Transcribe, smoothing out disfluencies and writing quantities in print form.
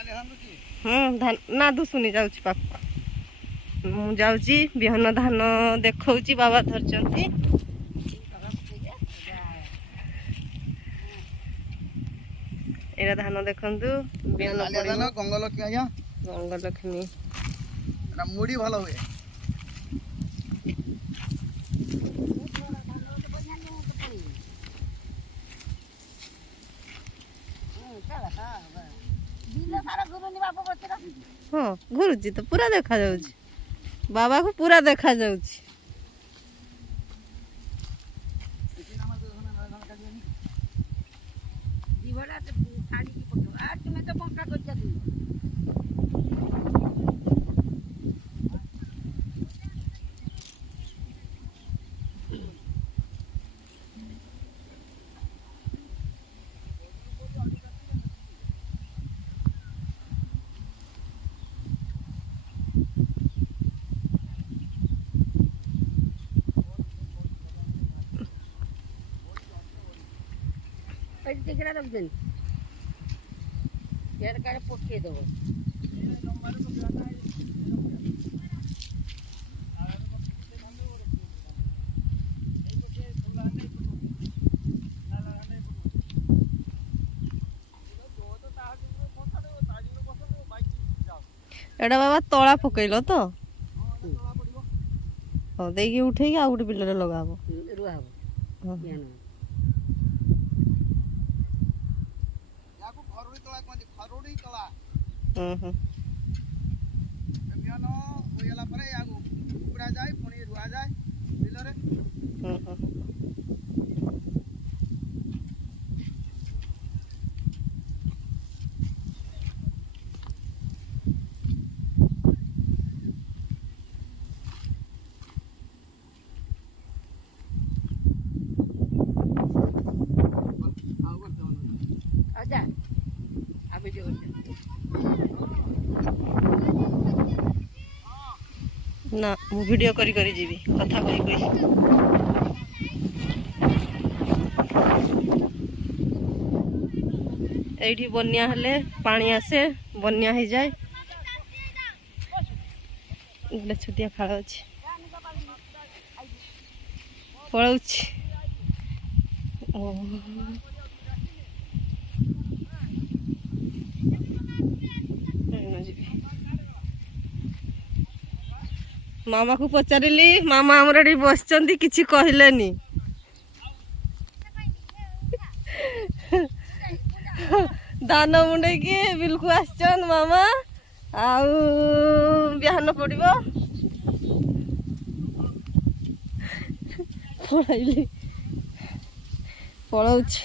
धान ना दुसुनी जाउची पाक मु जाउची बिहन धान देखौची बाबा धरचंती एरा धान देखंतु बिहन धान गंगलक्ष्मी आज्ञा गंगलक्ष्मी एटा मुड़ी भलो हुए हाँ घुरुची तो पूरा देखा जाउची बाबा को पूरा देखा जाउची टिकरा रख देन यार कारे पोके देबो एडा बाबा तोला पकइलो तो हो देगी उठेगी आ उठ बिलरे लगाबो रुआबो यानो खरोड़ी तला हम्म बिहन होइला परे यागु कुकुड़ा जाय पुणी रुआ जाय बिलरे आजा अभी जो ना मु वीडियो करी करी जीवी कथा कही कही एठी बन्या हेले पानी आसे बन्या हो जाए गोटे छोटिया खाल अच्छे पलाउछि मामा को पचारिली मामा हमर एठी बसचंती किछि कहलेनी धान मुंडे की बिल्कु आसचन मामा आउ बिहान पड़िबो पळाइली पळौछि